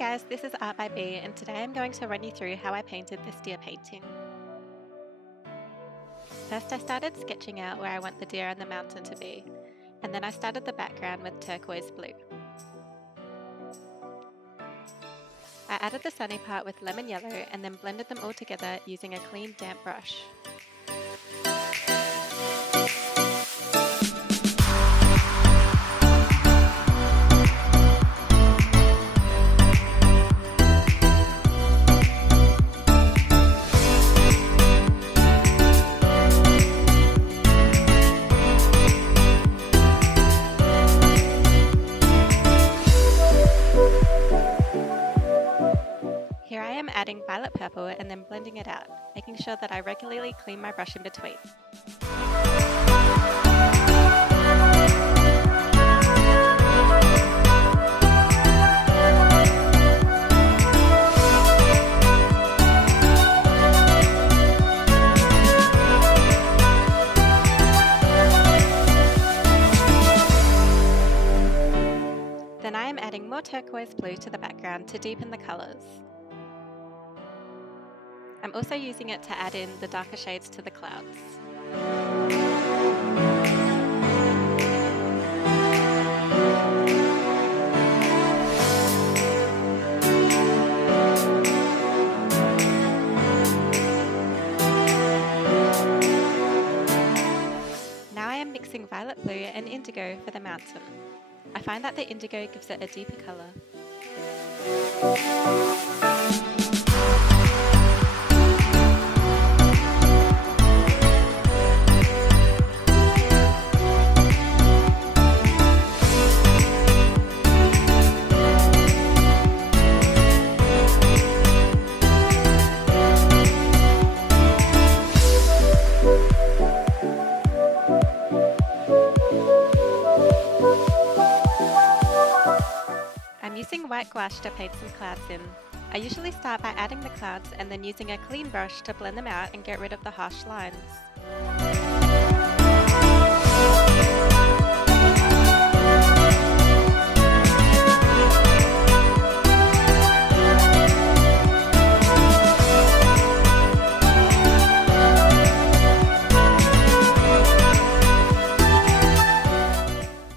guys, this is Art by Bee, and today I'm going to run you through how I painted this deer painting. First I started sketching out where I want the deer on the mountain to be, and then I started the background with turquoise blue. I added the sunny part with lemon yellow and then blended them all together using a clean damp brush. Here I am adding violet purple and then blending it out, making sure that I regularly clean my brush in between. Then I am adding more turquoise blue to the background to deepen the colours. I'm also using it to add in the darker shades to the clouds. Now I am mixing violet blue and indigo for the mountain. I find that the indigo gives it a deeper colour. I'm using white gouache to paint some clouds in. I usually start by adding the clouds and then using a clean brush to blend them out and get rid of the harsh lines.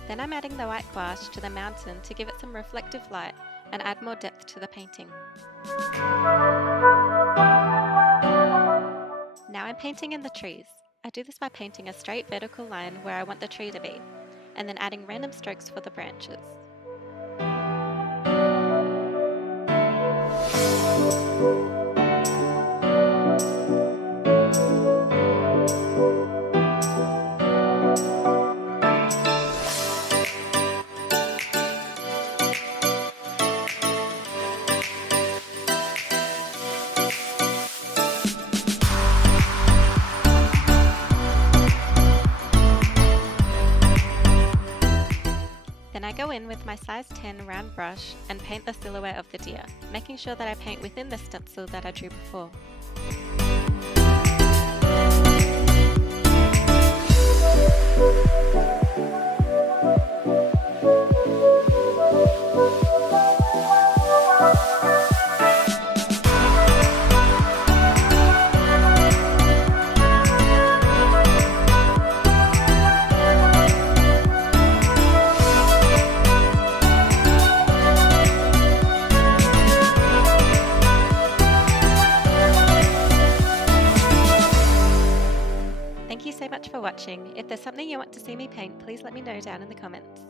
Then I'm adding the white gouache to the mountain to give it some reflective light and add more depth to the painting. Now I'm painting in the trees. I do this by painting a straight vertical line where I want the tree to be, and then adding random strokes for the branches. Then I go in with my size 10 round brush and paint the silhouette of the deer, making sure that I paint within the stencil that I drew before. Thank you so much for watching. If there's something you want to see me paint, please let me know down in the comments.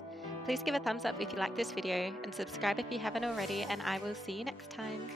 Please give a thumbs up if you like this video and subscribe if you haven't already, and I will see you next time.